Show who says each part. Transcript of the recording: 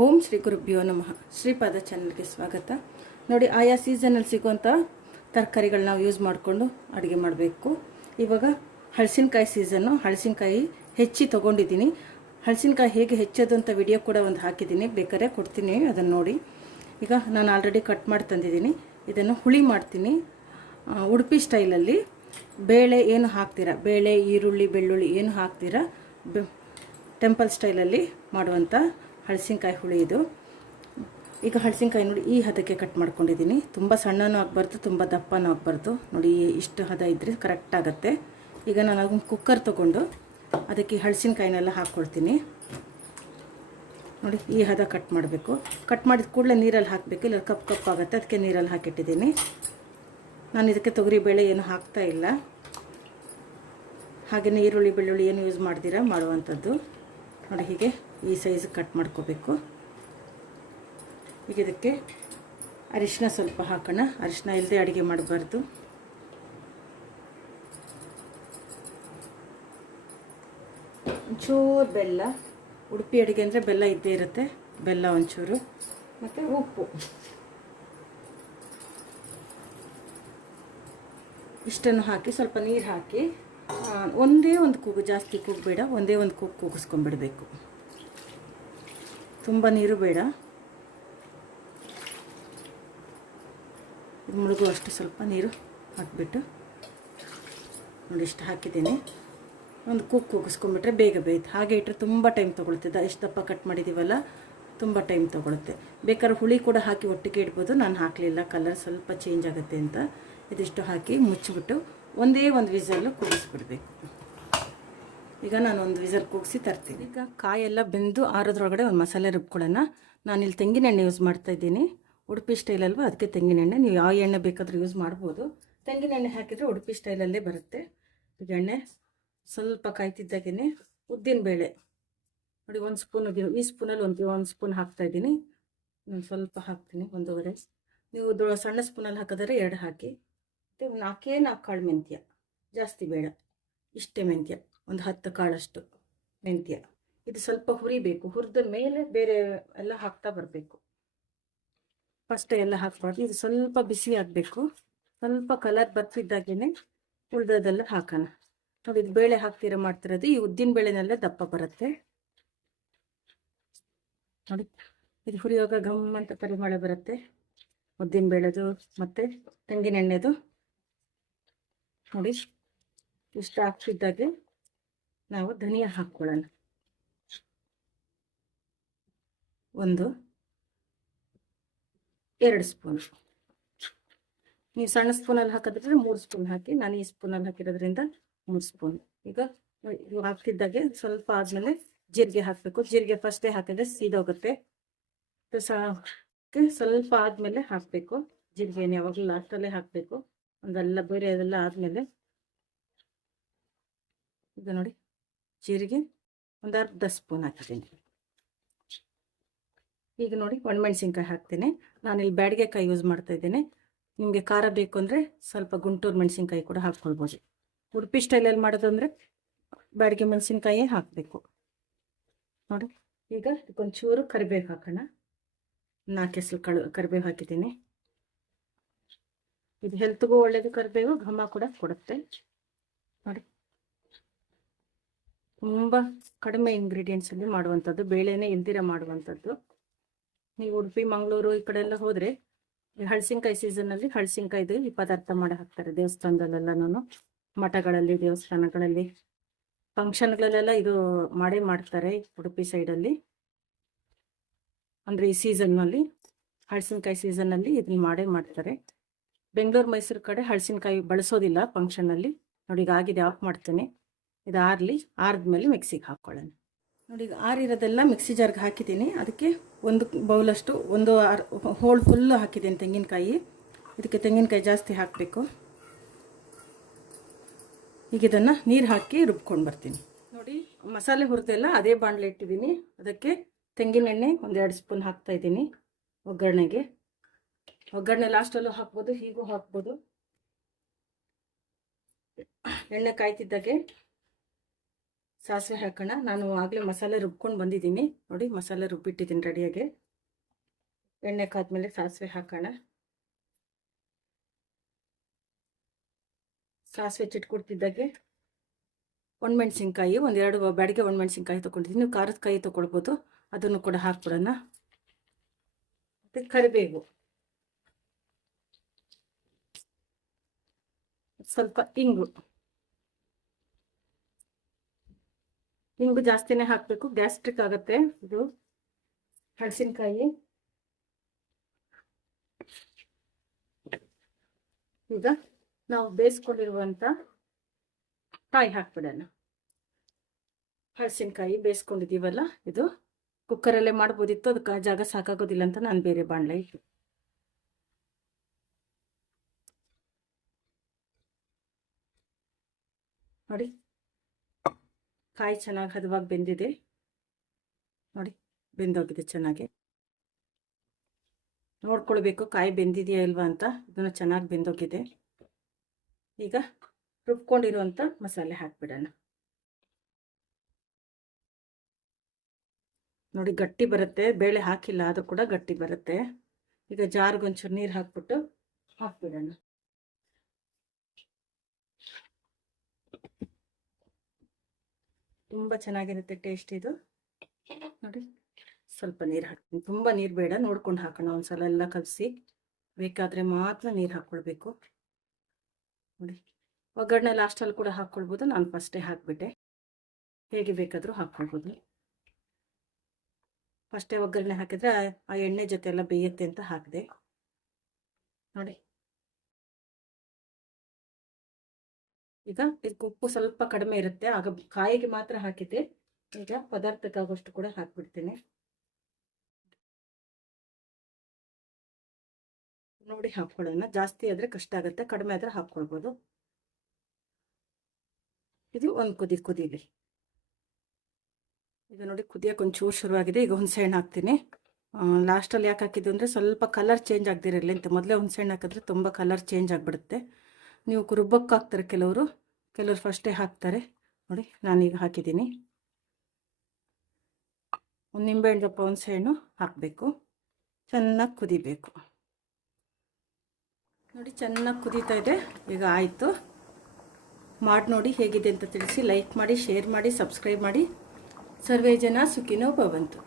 Speaker 1: ಓಂ ಶ್ರೀ ಗುರುಭ್ಯೋ ನಮಃ. ಶ್ರೀಪಾದ ಚಾನಲ್ಗೆ ಸ್ವಾಗತ. ನೋಡಿ, ಆಯಾ ಸೀಸನಲ್ಲಿ ಸಿಗುವಂಥ ತರಕಾರಿಗಳು ನಾವು ಯೂಸ್ ಮಾಡಿಕೊಂಡು ಅಡುಗೆ ಮಾಡಬೇಕು. ಇವಾಗ ಹಳಸಿನಕಾಯಿ ಸೀಸನ್ನು ಹಳಸಿನಕಾಯಿ ಹೆಚ್ಚಿ ತೊಗೊಂಡಿದ್ದೀನಿ. ಹಳಸಿನಕಾಯಿ ಹೇಗೆ ಹೆಚ್ಚೋದು ಅಂತ ವಿಡಿಯೋ ಕೂಡ ಒಂದು ಹಾಕಿದ್ದೀನಿ. ಬೇಕಾದ್ರೆ ಕೊಡ್ತೀನಿ ಅದನ್ನು ನೋಡಿ. ಈಗ ನಾನು ಆಲ್ರೆಡಿ ಕಟ್ ಮಾಡಿ ತಂದಿದ್ದೀನಿ. ಇದನ್ನು ಹುಳಿ ಮಾಡ್ತೀನಿ. ಉಡುಪಿ ಸ್ಟೈಲಲ್ಲಿ ಬೇಳೆ ಏನು ಹಾಕ್ತೀರಾ? ಬೇಳೆ, ಈರುಳ್ಳಿ, ಬೆಳ್ಳುಳ್ಳಿ ಏನು ಹಾಕ್ತೀರಾ? ಟೆಂಪಲ್ ಸ್ಟೈಲಲ್ಲಿ ಮಾಡುವಂಥ ಹಳಸಿನಕಾಯಿ ಹುಳಿ ಇದು. ಈಗ ಹಳಸಿನಕಾಯಿ ನೋಡಿ ಈ ಹದಕ್ಕೆ ಕಟ್ ಮಾಡ್ಕೊಂಡಿದ್ದೀನಿ. ತುಂಬ ಸಣ್ಣನೂ ಆಗಬಾರ್ದು, ತುಂಬ ದಪ್ಪನೂ ಆಗಬಾರ್ದು. ನೋಡಿ ಇಷ್ಟು ಹದ ಇದ್ದರೆ ಕರೆಕ್ಟ್ ಆಗುತ್ತೆ. ಈಗ ನಾನು ಅದನ್ನು ಕುಕ್ಕರ್ ತೊಗೊಂಡು ಅದಕ್ಕೆ ಹಳಸಿನಕಾಯಿನೆಲ್ಲ ಹಾಕ್ಕೊಳ್ತೀನಿ ನೋಡಿ ಈ ಹದ ಕಟ್ ಮಾಡಬೇಕು. ಕಟ್ ಮಾಡಿದ ಕೂಡಲೇ ನೀರಲ್ಲಿ ಹಾಕಬೇಕು, ಇಲ್ಲ ಕಪ್ ಕಪ್ ಆಗುತ್ತೆ, ಅದಕ್ಕೆ ನೀರಲ್ಲಿ ಹಾಕಿಟ್ಟಿದ್ದೀನಿ. ನಾನು ಇದಕ್ಕೆ ತೊಗರಿಬೇಳೆ ಏನು ಹಾಕ್ತಾ ಇಲ್ಲ. ಹಾಗೆಯೇ ಈರುಳ್ಳಿ ಬೆಳ್ಳುಳ್ಳಿ ಏನು ಯೂಸ್ ಮಾಡ್ತೀರಾ ಮಾಡುವಂಥದ್ದು. ನೋಡಿ ಹೀಗೆ ಈ ಸೈಜ್ ಕಟ್ ಮಾಡ್ಕೋಬೇಕು. ಈಗ ಇದಕ್ಕೆ ಅರಿಶಿನ ಸ್ವಲ್ಪ ಹಾಕೋಣ. ಅರಿಶಿನ ಇಲ್ಲದೆ ಅಡುಗೆ ಮಾಡಬಾರ್ದು. ಒಂಚೂರು ಬೆಲ್ಲ. ಉಡುಪಿ ಅಡುಗೆ ಅಂದರೆ ಬೆಲ್ಲ ಇದ್ದೇ ಇರುತ್ತೆ. ಬೆಲ್ಲ ಒಂಚೂರು. ಮತ್ತು ಉಪ್ಪು. ಇಷ್ಟನ್ನು ಹಾಕಿ ಸ್ವಲ್ಪ ನೀರು ಹಾಕಿ ಒಂದೇ ಒಂದು ಕೂಗು, ಜಾಸ್ತಿ ಕೂಗಬೇಡ ಒಂದೇ ಒಂದು ಕೂಗು ಕೂಗಿಸ್ಕೊಂಡ್ಬಿಡಬೇಕು. ತುಂಬ ನೀರು ಬೇಡ. ಮುಳುಗು ಅಷ್ಟು ಸ್ವಲ್ಪ ನೀರು ಹಾಕಿಬಿಟ್ಟು ನೋಡಿ, ಇಷ್ಟು ಹಾಕಿದ್ದೀನಿ. ಒಂದು ಕುಕ್ ಕೂಗಿಸ್ಕೊಂಡ್ಬಿಟ್ರೆ ಬೇಗ ಬೇಯ್ತು. ಹಾಗೆ ಇಟ್ಟರೆ ತುಂಬ ಟೈಮ್ ತೊಗೊಳುತ್ತೆ. ಎಷ್ಟು ದಪ್ಪ ಕಟ್ ಮಾಡಿದ್ದೀವಲ್ಲ ತುಂಬ ಟೈಮ್ ತೊಗೊಳುತ್ತೆ. ಬೇಕಾದ್ರೆ ಹುಳಿ ಕೂಡ ಹಾಕಿ ಒಟ್ಟಿಗೆ ಇಡ್ಬೋದು. ನಾನು ಹಾಕಲಿಲ್ಲ. ಕಲರ್ ಸ್ವಲ್ಪ ಚೇಂಜ್ ಆಗುತ್ತೆ ಅಂತ. ಇದಿಷ್ಟು ಹಾಕಿ ಮುಚ್ಚಿಬಿಟ್ಟು ಒಂದೇ ಒಂದು ವಿಸಲ್ಲು ಕೂಗಿಸ್ಬಿಡ್ಬೇಕು ಈಗ ನಾನು ಒಂದು ವಿಸಲ್ ಕೂಗಿಸಿ ತರ್ತೀನಿ. ಈಗ ಕಾಯೆಲ್ಲ ಬೆಂದು ಆರೋದ್ರೊಳಗಡೆ ಒಂದು ಮಸಾಲೆ ರುಬ್ಕೊಳ್ಳೋಣ. ನಾನಿಲ್ಲಿ ತೆಂಗಿನೆಣ್ಣೆ ಯೂಸ್ ಮಾಡ್ತಾ ಇದ್ದೀನಿ. ಉಡುಪಿ ಸ್ಟೈಲ್ ಅಲ್ವಾ, ಅದಕ್ಕೆ ತೆಂಗಿನೆಣ್ಣೆ. ನೀವು ಯಾವ ಎಣ್ಣೆ ಬೇಕಾದರೂ ಯೂಸ್ ಮಾಡ್ಬೋದು. ತೆಂಗಿನೆಣ್ಣೆ ಹಾಕಿದರೆ ಉಡುಪಿ ಸ್ಟೈಲಲ್ಲೇ ಬರುತ್ತೆ. ಈಗ ಎಣ್ಣೆ ಸ್ವಲ್ಪ ಕಾಯ್ತಿದ್ದಾಗೇ ಉದ್ದಿನಬೇಳೆ ನೋಡಿ, ಒಂದು ಸ್ಪೂನ್ ಈ ಸ್ಪೂನಲ್ಲಿ ಒಂದು ಒಂದು ಸ್ಪೂನ್ ಹಾಕ್ತಾ ಇದ್ದೀನಿ. ನಾನು ಸ್ವಲ್ಪ ಹಾಕ್ತೀನಿ, ಒಂದೂವರೆ. ನೀವು ಸಣ್ಣ ಸ್ಪೂನಲ್ಲಿ ಹಾಕಿದರೆ ಎರಡು ಹಾಕಿ. ಮತ್ತು ನಾಲ್ಕೇ ನಾಲ್ಕು ಕಾಳು ಮೆಂತ್ಯ, ಜಾಸ್ತಿ ಬೇಡ. ಇಷ್ಟೇ ಮೆಂತ್ಯ, ಒಂದು ಹತ್ತು ಕಾಳಷ್ಟು ಮೆಂತ್ಯ. ಇದು ಸ್ವಲ್ಪ ಹುರಿಬೇಕು ಹುರಿದ ಮೇಲೆ ಬೇರೆ ಎಲ್ಲ ಹಾಕ್ತಾ ಬರಬೇಕು. ಫಸ್ಟ್ ಎಲ್ಲ ಹಾಕ್ಬಾರ್ದು ಇದು ಸ್ವಲ್ಪ ಬಿಸಿ ಆಗಬೇಕು. ಸ್ವಲ್ಪ ಕಲರ್ ಬರ್ತಿದ್ದಾಗೇನೆ ಉಳ್ದದೆಲ್ಲ ಹಾಕೋಣ. ನೋಡಿ, ಇದು ಬೇಳೆ ಹಾಕ್ತೀರ ಮಾಡ್ತಿರೋದು, ಈ ಉದ್ದಿನ ಬೇಳೆನಲ್ಲೇ ದಪ್ಪ ಬರುತ್ತೆ. ನೋಡಿ, ಇದು ಹುರಿಯುವಾಗ ಘಮ್ ಅಂತ ಪರಿಮಳ ಬರುತ್ತೆ. ಉದ್ದಿನ ಬೇಳೆದು ಮತ್ತು ತೆಂಗಿನೆಣ್ಣೆದು. ನೋಡಿ ಇಷ್ಟು ಆಗ್ತಿದ್ದಾಗೆ ನಾವು ಧನಿಯಾ ಹಾಕ್ಕೊಳ್ಳೋಣ. ಒಂದು, ಎರಡು ಸ್ಪೂನ್. ನೀವು ಸಣ್ಣ ಸ್ಪೂನಲ್ಲಿ ಹಾಕಿದ್ರೆ ಮೂರು ಸ್ಪೂನ್ ಹಾಕಿ, ನಾನು ಈ ಸ್ಪೂನಲ್ಲಿ ಹಾಕಿರೋದ್ರಿಂದ ಮೂರು ಸ್ಪೂನ್. ಈಗ ಹಾಕ್ತಿದ್ದಾಗೆ ಸ್ವಲ್ಪ ಆದಮೇಲೆ ಜೀರಿಗೆ ಹಾಕಬೇಕು. ಜೀರಿಗೆ ಫಸ್ಟೇ ಹಾಕಿದ್ರೆ ಸೀದೋಗುತ್ತೆ ಸ್ವಲ್ಪ ಆದಮೇಲೆ ಹಾಕಬೇಕು. ಜೀರಿಗೆನ ಯಾವಾಗಲೂ ಲಾಸ್ಟಲ್ಲೇ ಹಾಕಬೇಕು. ಒಂದೆಲ್ಲ ಬೇರೆ ಅದೆಲ್ಲ ಆದಮೇಲೆ ಇದು ನೋಡಿ, ಜೀರಿಗೆ ಒಂದು ಅರ್ಧ ಸ್ಪೂನ್ ಹಾಕಿದ್ದೀನಿ. ಈಗ ನೋಡಿ ಒಣಮೆಣ್ಸಿನ್ಕಾಯಿ ಹಾಕ್ತೀನಿ. ನಾನಿಲ್ಲಿ ಬ್ಯಾಡಿಗೆ ಕಾಯಿ ಯೂಸ್ ಮಾಡ್ತಾ ಇದ್ದೇನೆ. ನಿಮಗೆ ಖಾರ ಬೇಕು ಅಂದರೆ ಸ್ವಲ್ಪ ಗುಂಟೂರು ಮೆಣಸಿನ್ಕಾಯಿ ಕೂಡ ಹಾಕ್ಕೊಳ್ಬೋದು. ಉಡುಪಿ ಸ್ಟೈಲಲ್ಲಿ ಮಾಡೋದಂದರೆ ಬ್ಯಾಡಿಗೆ ಮೆಣಸಿನ್ಕಾಯೇ ಹಾಕಬೇಕು. ನೋಡಿ, ಈಗ ಇದಕ್ಕೊಂಚೂರು ಕರಿಬೇವು ಹಾಕೋಣ. ನಾಲ್ಕು ಹೆಸರು ಕಳು, ಕರಿಬೇವು ಹಾಕಿದ್ದೀನಿ. ಇದು ಹೆಲ್ತ್ಗೂ ಒಳ್ಳೇದು, ಕರಿಬೇವು, ಘಮ ಕೂಡ ಕೊಡುತ್ತೆ. ನೋಡಿ. ತುಂಬ ಕಡಿಮೆ ಇಂಗ್ರೀಡಿಯೆಂಟ್ಸಲ್ಲಿ ಮಾಡುವಂಥದ್ದು, ಬೇಳೆನೇ ಇಲ್ದಿರ ಮಾಡುವಂಥದ್ದು. ನೀವು ಉಡುಪಿ, ಮಂಗಳೂರು ಈ ಕಡೆ ಎಲ್ಲ ಹೋದರೆ ಹಳಸಿನಕಾಯಿ ಸೀಸನ್ನಲ್ಲಿ ಹಳಸಿನಕಾಯಿದು ಈ ಪದಾರ್ಥ ಮಾಡಿ ಹಾಕ್ತಾರೆ. ದೇವಸ್ಥಾನದಲ್ಲೆಲ್ಲನೂ ಮಠಗಳಲ್ಲಿ, ದೇವಸ್ಥಾನಗಳಲ್ಲಿ ಫಂಕ್ಷನ್ಗಳಲ್ಲೆಲ್ಲ ಇದು ಮಾಡೇ ಮಾಡ್ತಾರೆ ಉಡುಪಿ ಸೈಡಲ್ಲಿ ಅಂದರೆ ಈ ಸೀಸನ್ನಲ್ಲಿ ಹಳಸಿನಕಾಯಿ ಸೀಸನ್ನಲ್ಲಿ ಇದನ್ನ ಮಾಡೇ ಮಾಡ್ತಾರೆ. ಬೆಂಗಳೂರು ಮೈಸೂರು ಕಡೆ ಹಳಸಿನಕಾಯಿ ಬಳಸೋದಿಲ್ಲ ಫಂಕ್ಷನಲ್ಲಿ ನೋಡಿ, ಈಗ ಆಗಿದೆ ಆಫ್ ಮಾಡ್ತೇನೆ. ಇದು ಆರಲಿ, ಆರಿದ್ಮೇಲೆ ಮಿಕ್ಸಿಗೆ ಹಾಕ್ಕೊಳ್ಳೋಣ ನೋಡಿ, ಈಗ ಆರಿರೋದೆಲ್ಲ ಮಿಕ್ಸಿ ಜಾರ್ಗೆ ಹಾಕಿದ್ದೀನಿ. ಅದಕ್ಕೆ ಒಂದು ಬೌಲಷ್ಟು, ಒಂದು ಆರ್ ಹೋಳು ಫುಲ್ಲು ಹಾಕಿದ್ದೀನಿ ತೆಂಗಿನಕಾಯಿ. ಇದಕ್ಕೆ ತೆಂಗಿನಕಾಯಿ ಜಾಸ್ತಿ ಹಾಕಬೇಕು. ಈಗ ಇದನ್ನು ನೀರು ಹಾಕಿ ರುಬ್ಕೊಂಡು ಬರ್ತೀನಿ. ನೋಡಿ, ಮಸಾಲೆ ಹುರಿದೆಲ್ಲ ಅದೇ ಬಾಣಲೆ ಇಟ್ಟಿದ್ದೀನಿ. ಅದಕ್ಕೆ ತೆಂಗಿನೆಣ್ಣೆ ಒಂದೆರಡು ಸ್ಪೂನ್ ಹಾಕ್ತಾ ಇದ್ದೀನಿ ಒಗ್ಗರಣೆಗೆ. ಒಗ್ಗರಣೆ ಲಾಸ್ಟಲ್ಲೂ ಹಾಕ್ಬೋದು, ಹೀಗೂ ಹಾಕ್ಬೋದು. ಎಣ್ಣೆ ಕಾಯ್ತಿದ್ದಾಗೆ ಸಾಸಿವೆ ಹಾಕೋಣ. ನಾನು ಆಗಲೇ ಮಸಾಲೆ ರುಬ್ಕೊಂಡು ಬಂದಿದ್ದೀನಿ. ನೋಡಿ, ಮಸಾಲೆ ರುಬ್ಬಿಟ್ಟಿದ್ದೀನಿ ರೆಡಿಯಾಗಿ ಎಣ್ಣೆ ಕಾದ್ಮೇಲೆ ಸಾಸಿವೆ ಹಾಕೋಣ. ಸಾಸಿವೆ ಚಿಟ್ಕೊಡ್ತಿದ್ದಾಗೆ ಒಣಮೆಣ್ಸಿನ್ಕಾಯಿ, ಒಂದೆರಡು ಬ್ಯಾಡಿಗೆ ಒಣಮೆಣ್ಸಿನ್ಕಾಯಿ ತೊಗೊಂಡಿದ್ದೀನಿ. ನೀವು ಖಾರದ ಕಾಯಿ ತೊಗೊಳ್ಬೋದು. ಅದನ್ನು ಕೂಡ ಹಾಕ್ಬಿಡೋಣ. ಮತ್ತು ಕರಿಬೇವು. ಸ್ವಲ್ಪ ಇಂಗು. ಇಂಗು ಜಾಸ್ತಿನೇ ಹಾಕಬೇಕು. ಗ್ಯಾಸ್ಟ್ರಿಕ್ ಆಗುತ್ತೆ ಇದು. ಹಣಸಿನಕಾಯಿ. ಈಗ ನಾವು ಬೇಯಿಸ್ಕೊಂಡಿರುವಂಥ ಕಾಯಿ ಹಾಕ್ಬಿಡೋಣ. ಹಳಸಿನಕಾಯಿ ಬೇಯಿಸ್ಕೊಂಡಿದ್ದೀವಲ್ಲ ಇದು. ಕುಕ್ಕರಲ್ಲೇ ಮಾಡ್ಬೋದಿತ್ತು. ಅದಕ್ಕೆ ಜಾಗ ಸಾಕಾಗೋದಿಲ್ಲ ಅಂತ ನಾನು ಬೇರೆ ಬಾಣಲೆ ಇಟ್ಟು ನೋಡಿ. ಕಾಯಿ ಚೆನ್ನಾಗಿ ಹದವಾಗಿ ಬೆಂದಿದೆ. ನೋಡಿ, ಬೆಂದೋಗಿದೆ ಚೆನ್ನಾಗಿ. ನೋಡ್ಕೊಳ್ಬೇಕು ಕಾಯಿ ಬೆಂದಿದೆಯಾ ಇಲ್ವಾ ಅಂತ. ಇದನ್ನು ಚೆನ್ನಾಗಿ ಬೆಂದೋಗಿದೆ. ಈಗ ರುಬ್ಕೊಂಡಿರುವಂಥ ಮಸಾಲೆ ಹಾಕ್ಬಿಡೋಣ. ನೋಡಿ, ಗಟ್ಟಿ ಬರುತ್ತೆ. ಬೇಳೆ ಹಾಕಿಲ್ಲ ಅದು ಕೂಡ ಗಟ್ಟಿ ಬರುತ್ತೆ. ಈಗ ಜಾರ್ಗೊಂಚೂರು ನೀರು ಹಾಕ್ಬಿಟ್ಟು ಹಾಕ್ಬಿಡೋಣ. ತುಂಬ ಚೆನ್ನಾಗಿರುತ್ತೆ ಟೇಸ್ಟ್ ಇದು. ನೋಡಿ. ಸ್ವಲ್ಪ ನೀರು ಹಾಕ್ತೀನಿ ತುಂಬ ನೀರು ಬೇಡ ನೋಡ್ಕೊಂಡು ಹಾಕೋಣ ಒಂದ್ಸಲ ಎಲ್ಲ ಕಲಸಿ. ಬೇಕಾದರೆ ಮಾತ್ರ ನೀರು ಹಾಕ್ಕೊಳ್ಬೇಕು ನೋಡಿ. ಒಗ್ಗರಣೆ ಲಾಸ್ಟಲ್ಲಿ ಕೂಡ ಹಾಕ್ಕೊಳ್ಬೋದು ನಾನು ಫಸ್ಟೇ ಹಾಕ್ಬಿಟ್ಟೆ. ಹೇಗೆ ಬೇಕಾದರೂ ಹಾಕ್ಕೊಳ್ಬೋದು ಫಸ್ಟೇ ಒಗ್ಗರಣೆ ಹಾಕಿದ್ರೆ ಆ ಎಣ್ಣೆ ಜೊತೆ ಎಲ್ಲ ಬೇಯುತ್ತೆ ಅಂತ ಹಾಕಿದೆ. ನೋಡಿ. ಈಗ ಇದಕ್ಕೆ ಉಪ್ಪು ಸ್ವಲ್ಪ ಕಡಿಮೆ ಇರುತ್ತೆ. ಆಗ ಕಾಯಿಗೆ ಮಾತ್ರ ಹಾಕಿದ್ದೆ. ಈಗ ಪದಾರ್ಥಕ್ಕಾಗೋಷ್ಟು ಕೂಡ ಹಾಕ್ಬಿಡ್ತೀನಿ. ನೋಡಿ ಹಾಕ್ಕೊಳ್ಳೋಣ. ಜಾಸ್ತಿ ಆದರೆ ಕಷ್ಟ ಆಗುತ್ತೆ. ಕಡಿಮೆ ಆದರೆ ಹಾಕ್ಕೊಳ್ಬೋದು. ಇದು ಒಂದು ಕುದಿ ಕುದೀಲಿ. ಈಗ ನೋಡಿ ಕುದಿಯೋಕೆ ಒಂಚೂರು ಶುರುವಾಗಿದೆ. ಈಗ ಹುಣಸೆಹಣ್ಣು ಹಾಕ್ತೀನಿ. ಲಾಸ್ಟಲ್ಲಿ ಯಾಕೆ ಹಾಕಿದ್ದು ಅಂದರೆ ಸ್ವಲ್ಪ ಕಲರ್ ಚೇಂಜ್ ಆಗದಿರಲಿ ಅಂತ. ಮೊದಲೇ ಹುಣಸೆಹಣ್ಣು ಹಾಕಿದ್ರೆ ತುಂಬ ಕಲರ್ ಚೇಂಜ್ ಆಗಿಬಿಡುತ್ತೆ. ನೀವು ರುಬ್ಬಕ್ಕೆ ಹಾಕ್ತಾರೆ ಕೆಲವರು ಕೆಲವರು ಫಸ್ಟೇ ಹಾಕ್ತಾರೆ. ನೋಡಿ, ನಾನೀಗ ಹಾಕಿದ್ದೀನಿ. ಒಂದು ನಿಂಬೆಹಣ್ಣು ದಪ್ಪ ಹುಣಸೆಹಣ್ಣು ಹಾಕಬೇಕು. ಚೆನ್ನಾಗಿ ಕುದಿಬೇಕು. ನೋಡಿ, ಚೆನ್ನಾಗಿ ಕುದೀತಾ ಇದೆ. ಈಗ ಆಯಿತು. ಮಾಡಿ ನೋಡಿ ಹೇಗಿದೆ ಅಂತ ತಿಳಿಸಿ, ಲೈಕ್ ಮಾಡಿ, ಶೇರ್ ಮಾಡಿ, ಸಬ್ಸ್ಕ್ರೈಬ್ ಮಾಡಿ. ಸರ್ವೇ ಜನ ಸುಖಿನೋ ಭವಂತು.